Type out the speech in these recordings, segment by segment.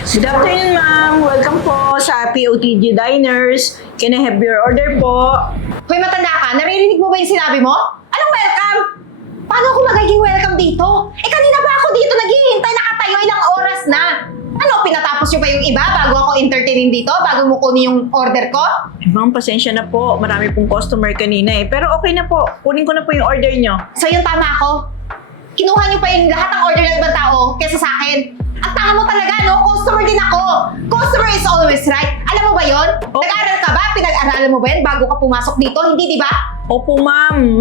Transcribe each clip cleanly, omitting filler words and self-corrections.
Good afternoon, ma'am. Welcome po sa POTG Diners. Can I have your order po? Hoy, matanda ka, naririnig mo ba yung sinabi mo? Anong welcome? Paano ako magiging welcome dito? Kanina ba ako dito naghihintay, nakatayo ilang oras na? Ano, pinatapos nyo pa yung iba bago ako entertainin dito? Bago mo kunin yung order ko? Ma'am, pasensya na po. Marami pong customer kanina eh. Pero okay na po. Kunin ko na po yung order nyo. So yung tama ako. Kinuha nyo pa yung lahat ng order ng ibang tao kesa sa akin. Ang tanga mo talaga, no? Customer din ako. Customer is always right. Alam mo ba yon? Oh. Nag-aral ka ba? Pinag-aralan mo ba yan bago ka pumasok dito? Hindi, di ba? Opo, ma'am.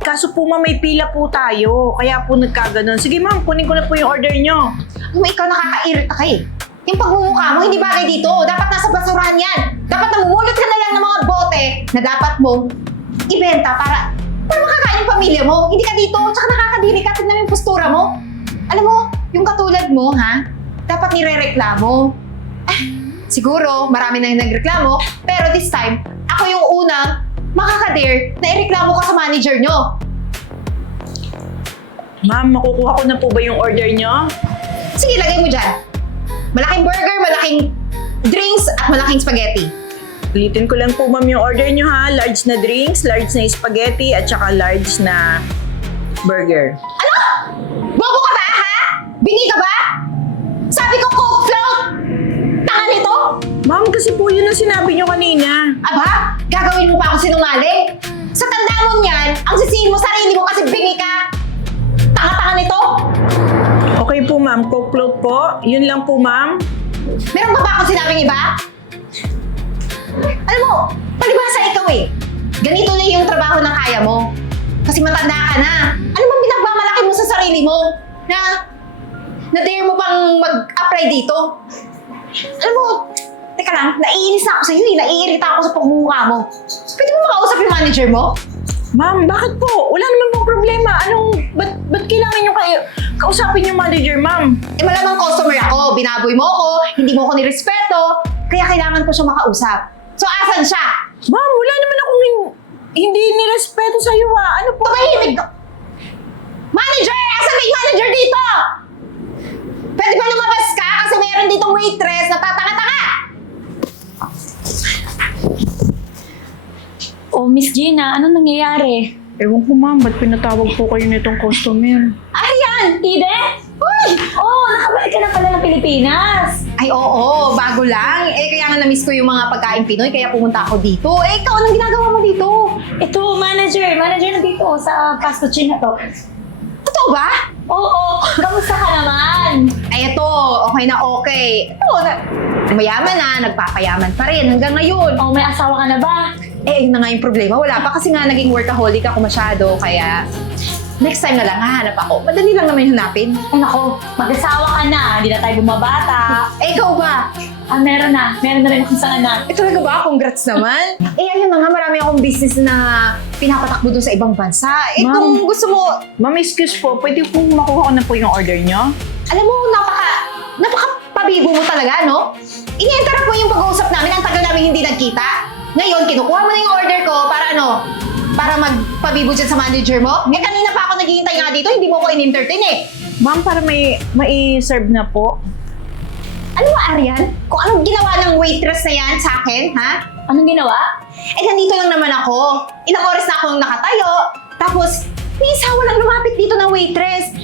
Kaso po, ma'am, may pila po tayo. Kaya po nagkaganon. Sige, ma'am. Kunin ko na po yung order nyo. Alam mo, ikaw nakakairita ka eh. Yung pagmumukha mo, hindi bagay dito. Dapat nasa basurahan yan. Dapat namumulot ka na lang ng mga bote na dapat mong ibenta para makakain yung pamilya mo. Hindi ka dito, tsaka nakakadiri ka. Tignan mo yung postura mo. Alam mo, yung katulad mo, ha? Dapat nirereklamo. Siguro, marami na yung nagreklamo, pero this time, ako yung unang makakadare na ireklamo ka sa manager nyo. Ma'am, makukuha ko na po ba yung order nyo? Sige, lagay mo dyan. Malaking burger, malaking drinks, at malaking spaghetti. Ulitin ko lang po, ma'am, yung order nyo ha. Large na drinks, large na spaghetti, at saka large na burger. Ano? Bobo ka ba, ha? Bini ka ba? Sabi ko Coke float! Tanga nito? Ma'am, kasi po yun ang sinabi nyo kanina. Aba, gagawin mo pa ako sinungaling? Sa tanda mo niyan, ang sisihin mo sarili mo kasi bingi ka. Tanga-tanga nito? Okay po, ma'am. Coke float po. Yun lang po, ma'am. Meron pa ba akong sinabing iba? Alam mo, palibhasa ikaw eh. Ganito lang yung trabaho na kaya mo. Kasi matanda ka na. Ano bang pinagmamalaki mo sa sarili mo? Na-dare mo pang mag-apply dito? Alam mo, teka lang, naiinis na ako sa'yo eh. Naiirita ako sa pagmumukha mo. Pwede mo makausap yung manager mo? Ma'am, bakit po? Wala naman pong problema. Ba't kailangan nyo kausapin yung manager, ma'am? Malamang customer ako. Binaboy mo ako. Hindi mo ako nirespeto. Kaya kailangan ko siya makausap. So, asan siya? Ma'am, wala naman akong hindi nirespeto sa'yo ha. Ano po? Tumahimik ka! Manager! Asan ba yung manager dito? Pwede ba lumabas ka? Kasi meron ditong waitress na tatanga-tanga! Oh, Miss Gina, ano nangyayari? Ewan ko, ma'am. Ba't pinatawag po kayo nitong customer? Arian! Eden? Uy! Oh, nakabalik ka na pala ng Pilipinas. Ay, oo. Bago lang. Kaya nga na-miss ko yung mga pagkain Pinoy, kaya pumunta ako dito. Ikaw, anong ginagawa mo dito? Ito, manager na dito sa fast food chain na to. Totoo ba? Oo, kamusta ka naman? Ay, ito. Okay na okay. Ito, mayaman na. Nagpapayaman pa rin hanggang ngayon. Oh, may asawa ka na ba? Yun na nga yung problema. Wala pa kasi nga naging workaholic ako masyado. Kaya, next time na lang hahanap ako. Madali lang naman yung hanapin. Ay nako, mag-asawa ka na, hindi na tayo bumabata. Ikaw ba? Meron na rin akong isang anak. Talaga ba? Congrats naman. Ayun na nga, marami akong business na pinapatakbo dun sa ibang bansa. Ma'am. Kung gusto mo, Ma'am, excuse po. Pwede po makuha ko na po yung order nyo? alam mo, napaka-pabibo mo talaga, no? Ini-interrupt mo yung pag-uusap namin, ang tagal namin hindi nagkita. Ngayon, kinukuha mo na yung order ko para para magpabibo dyan sa manager mo? Kanina pa ako naghihintay nga dito, hindi mo ko in-entertain eh. Ma'am, para mai-serve na po. Ano ba, Arian? Kung anong ginawa ng waitress na yan sa akin, ha? Anong ginawa? Nandito lang naman ako. Ilang oras na akong nakatayo. Tapos, may isa walang lumapit dito na waitress.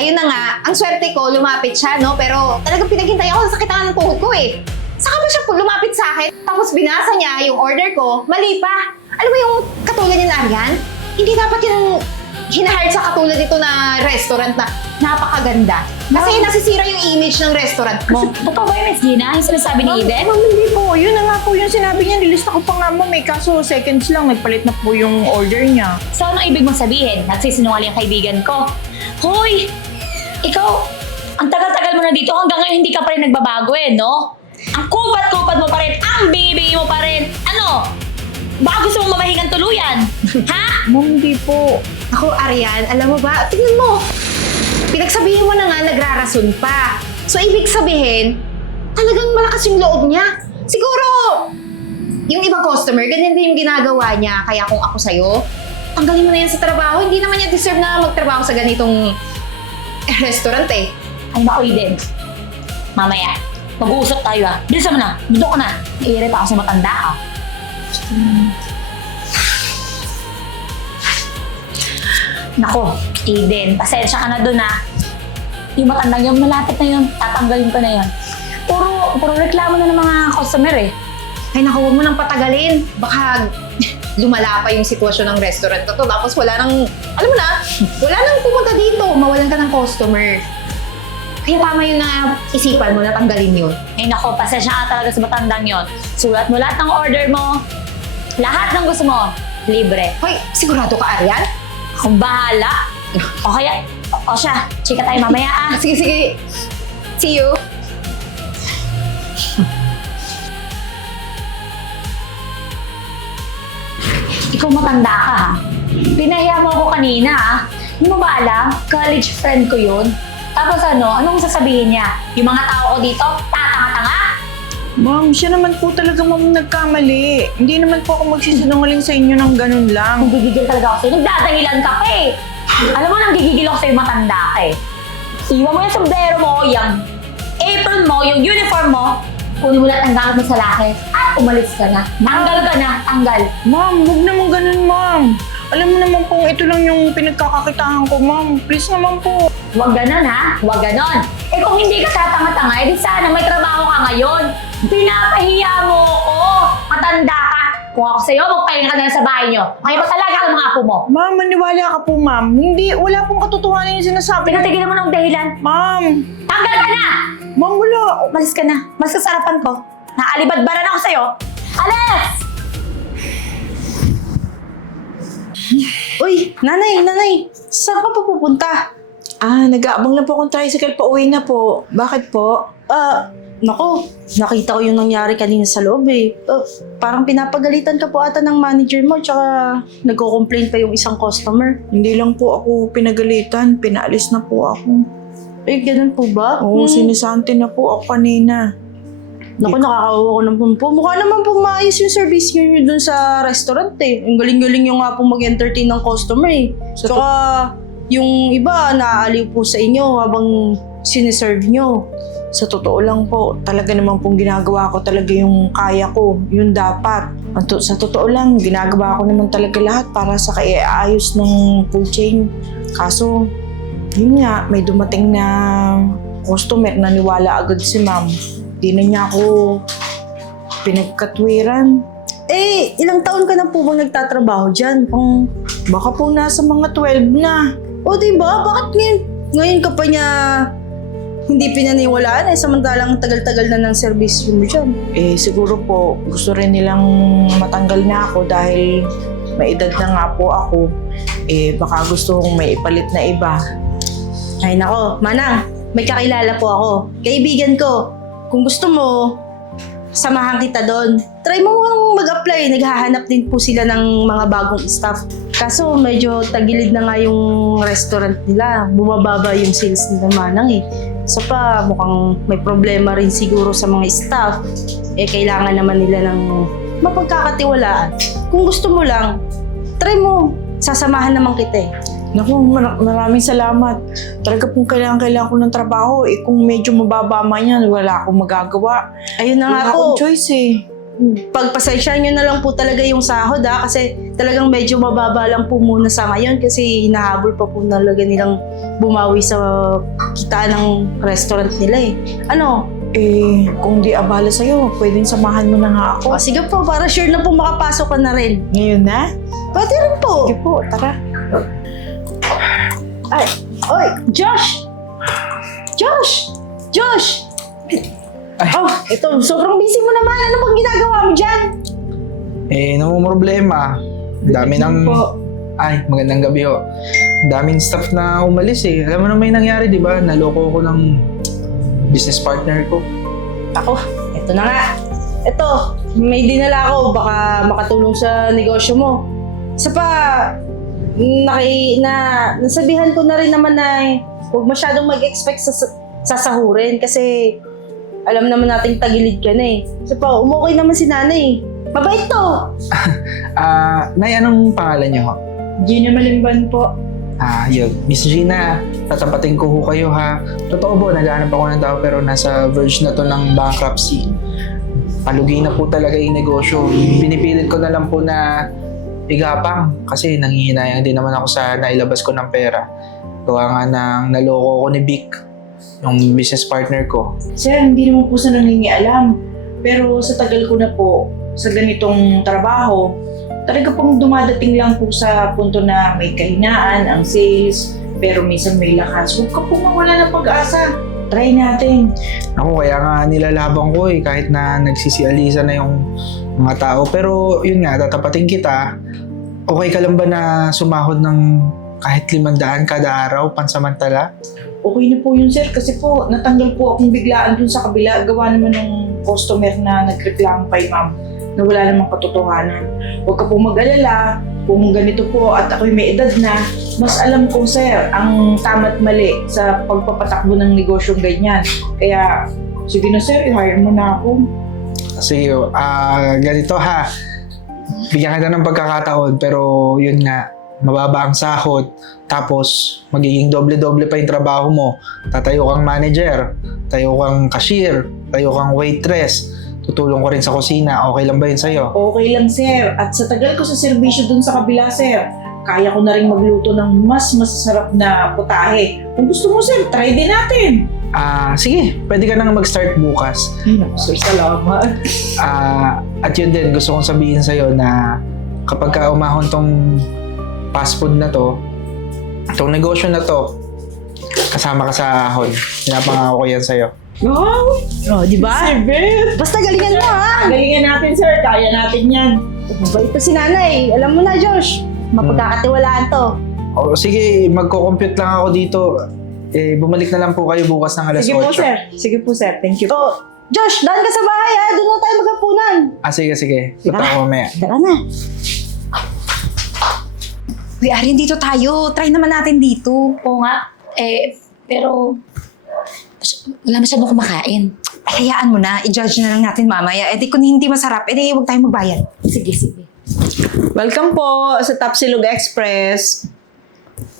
Ayun na nga, ang swerte ko, lumapit siya, no? Pero talagang pinaghintay ako sa sakitan ng tuhod ko eh. Saka ba siya lumapit sa akin? Tapos binasa niya yung order ko, mali pa. Alam mo yung katulad ni Arian? Hindi dapat yung hinahire sa katulad nito na restaurant na napakaganda. Kasi nasisira yung image ng restaurant mo. Totoo ba yun, Miss Gina? Yung sinasabi ni Eden? Ma'am, hindi po. Yun na nga po yung sinabi niya. Nilista ko pa nga, ma'am. Kaso seconds lang. Nagpalit na po yung order niya. So, anong ibig mong sabihin? Nagsisinungaling ang kaibigan ko. Hoy! Ikaw, ang tagal-tagal mo na dito hanggang ngayon hindi ka pa rin nagbabago no? Ang kupad-kupad mo pa rin, ang bingi-bingi mo pa rin. Ano? Baka gusto mong mamahingan tuluyan? Ha? Ma'am, hindi po. Ako, Arian, alam mo ba? Tingnan mo. Pinagsabihin mo na nga nagrarason pa. So, ibig sabihin, talagang malakas yung loob niya. Siguro, yung ibang customer, ganyan din yung ginagawa niya. Kaya kung ako sa'yo, tanggalin mo na yan sa trabaho. Hindi naman niya deserve na magtrabaho sa ganitong restaurant eh. Ay, naku, Eden. Mamaya, Mag-uusap tayo ha. Bilisan mo na. Dito ka na. Naiirita ako sa matanda ka. Nako, Eden, pasensya ka na dun ha. Yung matandang yun, malapit na yun. Tatanggalin ko na yun. Puro reklamo na ng mga customer eh. Ay naku, huwag mo nang patagalin. Baka lumala pa yung sitwasyon ng restaurant na to. Tapos wala nang, alam mo na, wala nang pumunta dito. Mawalan ka ng customer. Kaya tama yun na isipan mo na tanggalin yun. Ay nako, pasensya ka talaga sa matandang yun. Sulat mo lahat ng order mo. Lahat ng gusto mo. Libre. Hoy, sigurado ka, Arian? Akong bahala. O kaya, o siya, chika tayo mamaya ah. Sige, sige. See you. Ikaw matanda ka ha. Pinahiya mo ako kanina ha. Hindi mo ba alam? College friend ko yun. Tapos anong sasabihin niya? Yung mga tao ko dito, tatanga-tanga? Ma'am, siya naman po talaga ma'am nagkamali. Hindi naman po ako magsisinungaling sa inyo ng ganun lang. Ang gigigil talaga ako sa'yo. Nagdadahilan ka pa eh. Alam mo nang gigigil ako sa'yo matanda ka eh. Iwan mo yung sombrero mo, yung apron mo, yung uniform mo. Kunin mo lahat ang gamit mo sa laki at umalis ka na. Tanggal ka na, tanggal. Ma'am, huwag naman ganun ma'am. Alam mo naman po, ito lang yung pinagkakakitaan ko ma'am. Please naman po. Huwag ganon ha, huwag ganon. Eh kung hindi ka tatanga-tanga, edi sana may trabaho ka ngayon. Pinapahiya mo ko. Matanda ka. Kung ako sa'yo, magpahinga ka na lang sa bahay niyo. Ngayon pa talaga ang mga apo mo. Ma'am, maniwala ka po ma'am. Hindi, wala pong katotohanan yung sinasabi. Pinatigilan mo ng dahilan. Ma'am, Tanggal ka na! ma'am wala. Malis ka na. Malis ka sa harapan ko. Naalibadbaran ako sa'yo. Alis! Uy, nanay, saan ka pa pupunta? Nag-aabang na po akong tricycle pa uwi na po. Bakit po? Nako, nakita ko yung nangyari kanina sa loob eh. Parang pinapagalitan ka po ata ng manager mo, tsaka nagko-complain pa yung isang customer. Hindi lang po ako pinagalitan. Pinaalis na po ako. Eh, ganun po ba? Oo, sinisanti na po ako kanina. Naku, nakakawawa ko naman po. Mukha naman po maayos yung service nyo dun sa restaurant eh. Ang galing-galing yung nga po mag-entertain ng customer eh. Tsaka yung iba, naaaliw po sa inyo habang siniserve nyo. Sa totoo lang po, talaga naman pong ginagawa ko talaga yung kaya ko. Yun dapat. Sa totoo lang, ginagawa ko naman talaga lahat para sa kaiayos ng food chain. Kaso, yun nga, may dumating na customer na niwala agad si ma'am. Di na niya ako pinagkatwiran. Eh, ilang taon ka na po bang nagtatrabaho dyan? Baka po nasa mga 12 na. O diba, bakit ngayon ka pa niya hindi pinaniwalaan eh, samantalang tagal-tagal na ng service mo dyan? Siguro po, gusto rin nilang matanggal na ako dahil may edad na nga po ako. Baka gusto kong may ipalit na iba. Ay nako, Manang, may kakilala po ako. Kaibigan ko. Kung gusto mo, samahan kita doon. Try mo mag-apply. Naghahanap din po sila ng mga bagong staff. Kaso medyo tagilid na nga yung restaurant nila. Bumababa yung sales nila, Manang eh. Isa pa, mukhang may problema rin siguro sa mga staff. Kailangan naman nila ng mapagkakatiwalaan. Kung gusto mo lang, try mo. Sasamahan naman kita eh. Naku, maraming salamat. Talaga pong kailangan ko ng trabaho. Kung medyo mababa man yan, wala akong magagawa. Ayun na nga Wala akong po. choice eh. Pagpasensya nyo na lang po talaga yung sahod kasi talagang medyo mababa lang po muna sa ngayon kasi hinahabol pa po talaga nilang bumawi sa kita ng restaurant nila eh. Ano? Kung di abala sa'yo, pwedeng samahan mo na nga ako. O sige po, para sure na po makapasok ka na rin. Ngayon na? Pwede rin po. Sige po, tara. Ay, oy, Josh! Josh! Josh! Oh, ito, sobrang busy mo naman. Ano bang ginagawa mo dyan? Namang problema. Dami ng... po. Ay, magandang gabi ho. Daming staff na umalis eh. Alam mo na may nangyari, di ba? Naloko ko ng business partner ko. Ako, ito na nga. Ito, may dinala ako. Baka makatulong sa negosyo mo. Isa pa, nasabihan ko na rin naman na huwag masyadong mag-expect sa sahurin kasi alam naman nating tagilid ka na eh. Isa pa, umukay naman si nanay. Mabait to! Nay, anong pangalan niyo ho? Gina Malimban po. Yun. Miss Gina, tatapatin ko ho kayo ha. Totoo po, naghahanap ako ng tao pero nasa verge na to ng bankruptcy. Palugi na po talaga yung negosyo. Pinipilit ko na lang po na igapang kasi nanghihinayang din naman ako sa nailabas ko ng pera. Gawa nga ng naloko ko ni Vic, yung business partner ko. Sir, hindi naman po sa nangingialam. Pero sa tagal ko na po, sa ganitong trabaho, talaga pong dumadating lang po sa punto na may kahinaan ang sales, pero minsan may lakas. Huwag ka po mawala ng pag-asa. Try natin. Ako, kaya nga nilalabang ko kahit na nagsisialisa na yung mga tao. Pero yun nga, tatapatin kita. Okay ka lang ba na sumahod ng kahit 500 kada araw, pansamantala? Okay na po yun, sir. Kasi po, natanggal po akong biglaan dun sa kabila. Gawa naman ng customer na nagreklamo kay ma'am na wala namang katotohanan. Huwag ka po mag-alala. Kung ganito po at ako'y may edad na, mas alam ko, sir, ang tama't mali sa pagpapatakbo ng negosyong ganyan. Kaya, sige na, sir, i-hire mo na ako. Sige, ganito ha. Bigyan kita ng pagkakataon pero yun nga, mababa ang sahod. Tapos, magiging doble-doble pa yung trabaho mo. Tatayo kang manager, tayo kang cashier, tayo kang waitress. Tutulong ko rin sa kusina. Okay lang ba yun sa'yo? Okay lang, sir. At sa tagal ko sa serbisyo dun sa kabila, sir, kaya ko na rin magluto ng mas masasarap na putahe. Kung gusto mo, sir, try din natin. Sige, pwede ka nang mag-start bukas. Sir, salamat. At yun din, gusto kong sabihin sa'yo na kapag ka umahon tong fast food na to, itong negosyo na to, kasama ka sa ahon. Pinapangako ko yan sa'yo. Wow! Oh, di ba? Sir Bet! Basta galingan mo ha! Galingan natin, sir. Kaya natin yan. Mabait to si nanay. Alam mo na, Josh. Mapagkakatiwalaan to. O sige, magko-compute lang ako dito. Bumalik na lang po kayo bukas ng alas 8. Sige po, sir. Sige po, sir. Thank you. Oh, Josh, daan ka sa bahay ha. Doon na tayo magkapunan. Sige. Punta ako mamaya. Tara na. Uy, Arin, dito tayo. Try naman natin dito. Oo nga. Pero wala masyadong kumakain. Ay, hayaan mo na. I-judge na lang natin mamaya. Eh di kung hindi masarap, eh di huwag tayong magbayad. Sige. Welcome po sa Tapsilog Express.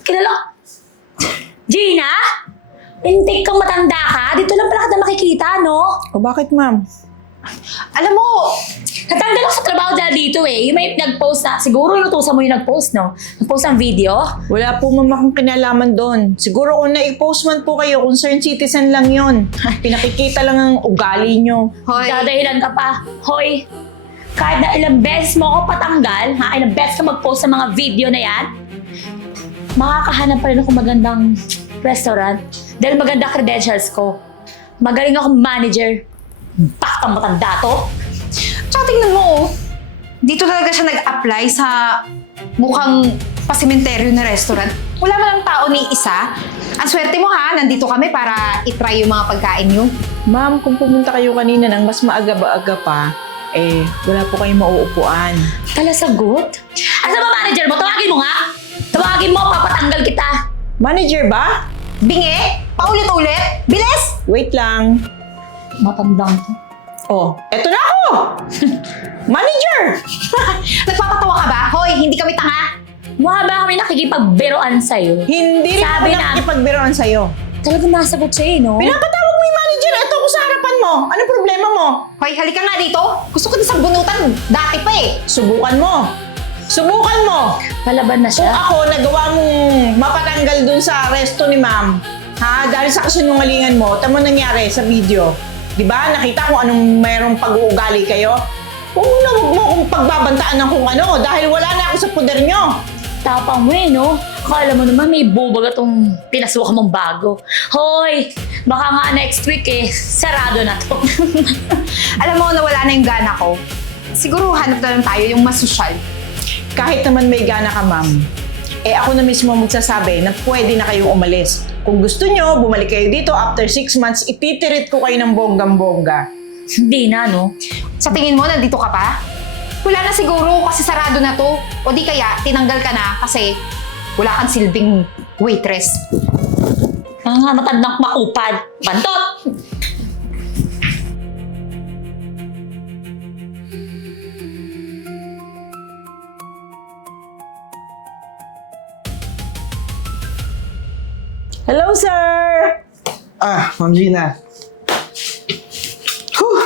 Kilala? Gina? Intik kang matanda ka? Dito lang pala kita makikita, no? O bakit, ma'am? Alam mo, Natanggal ako sa trabaho dahil dito Yung may nag-post na, siguro inutusan mo yung nag-post, no? Nag-post ng video. Wala po ma'am akong kinalaman doon. Siguro kung na-post man po kayo, concerned citizen lang yon. Pinakikita lang ang ugali nyo. hoy, Dadahilan ka pa. Hoy, kahit na ilang beses mo ako patanggal, ilang beses ka mag-post sa mga video na yan, makakahanap pa rin ako magandang restaurant dahil maganda credentials ko. Magaling akong manager. Bakit matanda to? tsaka tingnan mo, dito talaga siya nag-apply sa mukhang pasimenteryo na restaurant. Wala man lang tao ni isa. Ang swerte mo ha, nandito kami para itry yung mga pagkain nyo. Ma'am, kung pumunta kayo kanina ng mas maaga-aga pa, wala po kayong mauupuan. Kalasagot? Asa ba manager mo? Tawagin mo nga! Tawagin mo, papatanggal kita! Manager ba? Bingi, paulit-ulit, bilis! Wait lang. Matandang to. Oh, eto na ako! Manager! Nagpapatawa ka ba? Hoy, hindi kami tanga. Mukha ba kami nakikipagbiroan sa'yo? Hindi rin ako Sabi na. nakikipagbiroan sa'yo. Talagang nasagot sa'yo, no? Pinapatawag mo yung manager. Ito ko sa harapan mo. Anong problema mo? Hoy, halika nga dito. Gusto ko din sa bunutan. Dati pa eh. Subukan mo. Subukan mo. Palaban na Kung siya. ako nagawa mong mapatanggal dun sa resto ni ma'am, dahil sa kasinungalingan mo, tamo nangyari sa video. Di ba? Nakita ko anong mayroong pag-uugali kayo. Huwag mo kong pagbabantaan ng kung ano dahil wala na ako sa poder nyo. Tapang mo no? Akala mo naman may bubaga tong pinasukan mong bago. Hoy! Baka nga next week sarado na to. Alam mo, nawala na yung gana ko. Siguro hanap na lang tayo yung mas sosyal. Kahit naman may gana ka, ma'am, ako na mismo magsasabi na pwede na kayong umalis. Kung gusto nyo, bumalik kayo dito after 6 months, ititirit ko kayo ng bonggang-bongga. Hindi na, no? Sa tingin mo, nandito ka pa? Wala na siguro kasi sarado na to. O di kaya, tinanggal ka na kasi wala kang silbing waitress. Nga matandang makupad. Bantot! Ma'am Gina. Whew!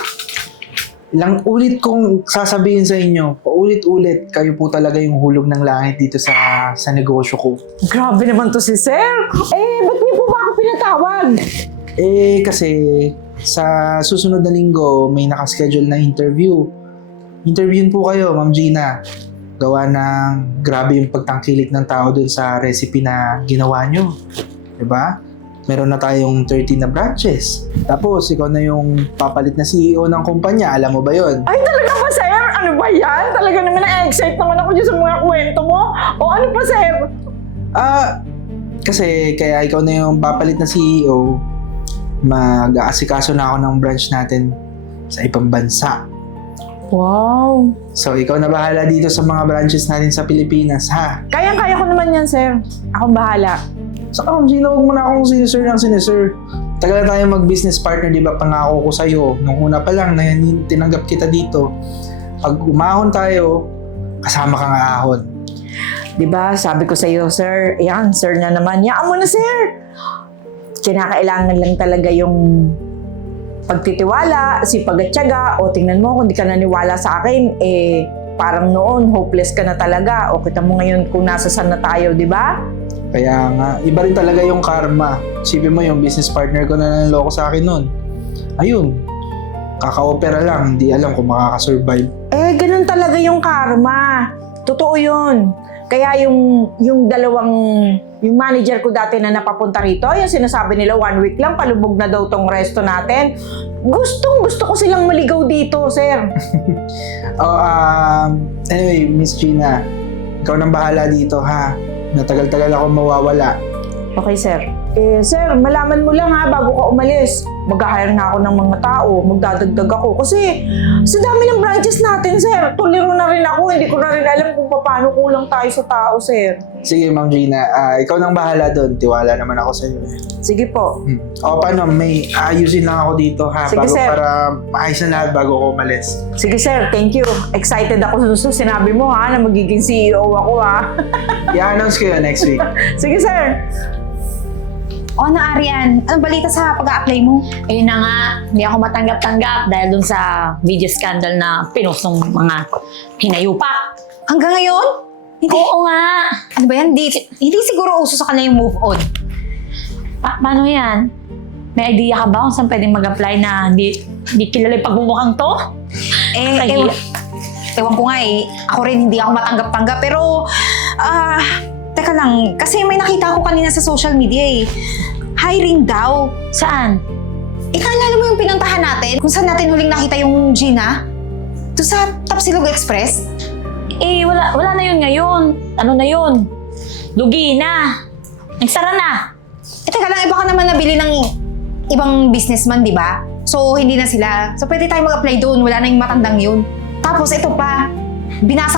Ilang ulit kong sasabihin sa inyo, paulit-ulit, kayo po talaga yung hulog ng langit dito sa negosyo ko. Grabe naman to si Sir. Ba't niyo po ba ako pinatawag? Kasi sa susunod na linggo, may nakaschedule na interview. Interviewin po kayo, Ma'am Gina. Gawa ng grabe yung pagtangkilik ng tao dun sa recipe na ginawa nyo. Diba? Meron na tayong 13 na branches. Tapos, ikaw na yung papalit na CEO ng kumpanya. Alam mo ba yon? Ay, talaga ba, Sir? Ano ba yan? Talaga naman na-excite naman ako dyan sa mga kwento mo. O ano pa, Sir? Kasi kaya ikaw na yung papalit na CEO, mag-aasikaso na ako ng branch natin sa ibang bansa. Wow. So, ikaw na bahala dito sa mga branches natin sa Pilipinas, ha? Kayang-kaya ko naman yan, Sir. Akong bahala. Saka, Ma'am Gina, huwag mo na akong sinisir ng sinisir. Tagal na tayo mag-business partner, di ba? Pangako ko sa'yo. Nung una pa lang na tinanggap kita dito. Pag umahon tayo, kasama kang ahon. Diba, sabi ko sa iyo, Sir, yan, Sir na naman. Yaan mo na, Sir. Kinakailangan lang talaga yung pagtitiwala, sipag at tiyaga. O tingnan mo, kung di ka naniwala sa akin, parang noon, hopeless ka na talaga. O kita mo ngayon kung nasa saan na tayo, di ba? Kaya nga, iba rin talaga yung karma. Isipin mo yung business partner ko na nanloko sa akin nun. Ayun, kaka-opera lang, hindi alam kung makakasurvive. Ganun talaga yung karma. Totoo yun. Kaya yung manager ko dati na napapunta rito, yung sinasabi nila 1 week lang, palubog na daw tong resto natin. Gusto ko silang maligaw dito, Sir. Anyway, Miss Gina, ikaw nang bahala dito, ha? Natagal-tagal ako mawawala. Okay, Sir. Sir, malaman mo lang ha, bago ka umalis. Mag-hire na ako ng mga tao, magdadagdag ako. Kasi sa dami ng branches natin, Sir, tuliro na rin ako. Hindi ko na rin alam kung paano kulang tayo sa tao, Sir. Sige, Ma'am Gina, ikaw nang bahala doon. Tiwala naman ako sa'yo. Sige po. Paano? May ayusin lang ako dito, ha? Sige, sir. Para maayos na lahat bago ko umalis. Sige, Sir. Thank you. Excited ako sa sinabi mo, ha, na magiging CEO ako, ha. I-announce ko yun next week. Sige, Sir. O na, Arian, anong balita sa pag-a-apply mo? Ayun na nga, hindi ako matanggap-tanggap dahil dun sa video scandal na pinost ng mga hinayupak. Hanggang ngayon? Hindi. Oo nga. Ano ba yan? Hindi siguro uso sa kanila yung move on. Paano yan? May idea ka ba kung saan pwedeng mag-apply na hindi kilala yung pagmumukhang to? Ewan ko nga ako rin hindi ako matanggap-tanggap. Pero, teka lang, kasi may nakita ko kanina sa social media hiring daw. Saan? Naalala mo yung pinuntahan natin? Kung saan natin huling nakita yung Gina? Doon sa Tapsilog Express? Wala na yun ngayon. Ano na yun? Lugi na. Nagsara na. Teka lang, baka naman nabili ng ibang businessman, di ba? So, hindi na sila. So, pwede tayo mag-apply doon. Wala na yung matandang yun. Tapos, ito pa. Binasa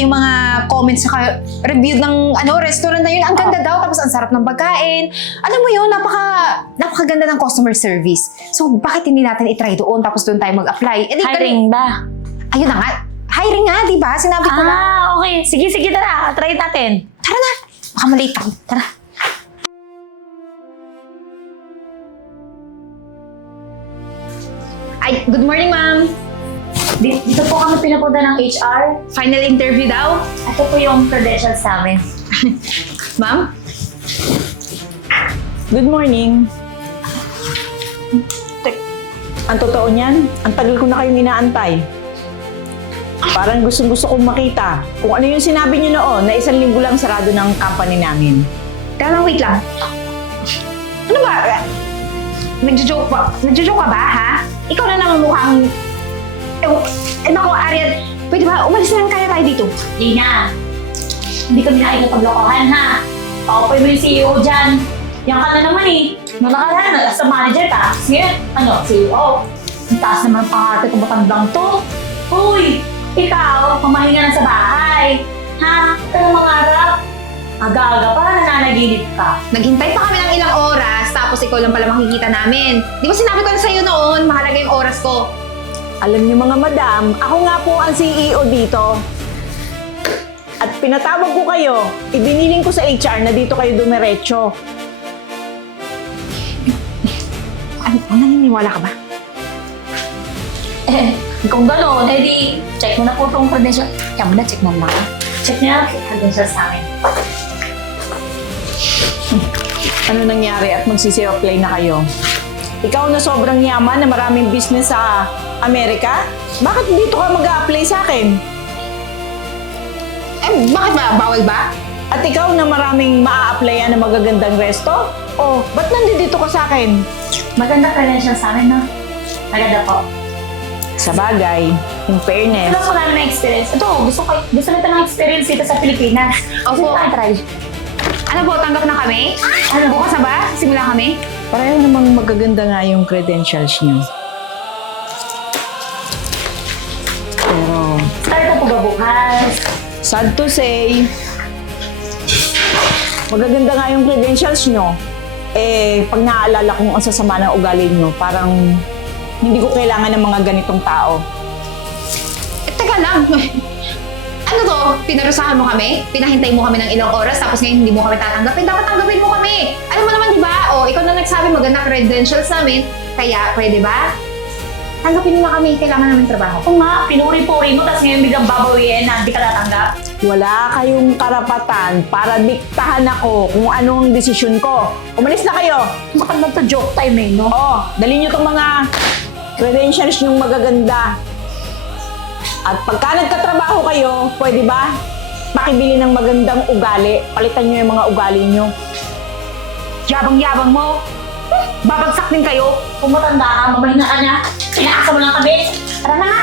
yung mga comments sa review ng restaurant na yun. Ang ganda daw, tapos ang sarap ng pagkain. Alam mo yun, napakaganda ng customer service. So, bakit hindi natin itry doon, tapos doon tayo mag-apply? Hiring ba? Ayun na nga. Hiring nga, di ba? Sinabi ko na. Okay. Sige, tara. Try natin. Tara na. Baka malate tayo. Tara. Ay, good morning, ma'am. Dito po kami pinapunta ng HR. Final interview daw. Ito po yung credentials namin. Ma'am? Good morning. Ang totoo niyan, ang tagal ko na kayong inaantay. Parang gustong-gusto kong makita kung ano yung sinabi niyo noon na 1 linggo lang sarado ng company namin. Teka lang, wait lang. Ano ba? Nagjo-joke ka ba, ha? Ikaw na naman mukhang... Naku, Arian, pwede ba? Umalis na lang kaya tayo dito. Gina, hindi kami nakikipaglokohan, ha? Paupoy mo yung CEO dyan. Yan ka na naman Nung nakaraan, sa manager ka. Ngayon, CEO. Ang taas naman ang pangarte kung matandang to. Uy, ikaw, pamahinga na sa bahay. Ha? Pero mangarap. Aga-aga pa, nananaginip ka. Naghintay pa kami ng ilang oras, tapos ikaw lang pala makikita namin. Di ba sinabi ko na sa'yo noon, mahalaga yung oras ko. Alam niyo mga madam, ako nga po ang CEO dito. At pinatawag ko kayo, ibiniling ko sa HR na dito kayo dumiretso. Naniniwala ka ba? Kung gano'n, di check mo na po itong credential. Kaya mo na, check mo na. Check niya ang credentials namin. Ano nangyari at magsisi-apply na kayo? Ikaw na sobrang yaman na maraming business sa Amerika? Bakit dito ka mag-a-apply sa akin? Bakit ba? Bawal ba? At ikaw na maraming maa-applyan na magagandang resto? O, ba't nandito ka sa akin? Maganda credentials namin, no? Maganda po. Sa bagay, in fairness, Alam ko namin na experience. Ito, gusto natin ng experience dito sa Pilipinas. Opo. Gusto natin try. Ano po, tanggap na kami? Ano? Bukas na ba? Simula kami? pareho namang magaganda nga yung credentials niyo. Pero, Start na po ba bukas? sad to say, magaganda nga yung credentials nyo. Pag naaalala kong ang sasama ng ugali nyo, parang hindi ko kailangan ng mga ganitong tao. Teka lang. Ano to? Pinarusahan mo kami? Pinahintay mo kami ng ilang oras tapos ngayon hindi mo kami tatanggapin? Dapat tanggapin mo kami! Alam mo naman, di ba? Ikaw na nagsabi maganda credentials namin. Kaya, pwede ba? Tanggapin mo na kami. Kailangan namin trabaho. Kung nga, pinuri-puri mo, tapos ngayon biglang babawiin na hindi ka tatanggap. Wala kayong karapatan para diktahan ako kung anong desisyon ko. Umalis na kayo! Makanda to joke time eh, no? Oo, dali nyo itong mga credentials nyong magaganda. At pagka nagkatrabaho kayo, pwede ba? Makibili ng magandang ugali. Palitan nyo yung mga ugali nyo. Yabang-yabang mo. Babagsak din kayo. Kung matanda ka, mamahinga ka niya. Inaasa mo lang kami. Tara na nga.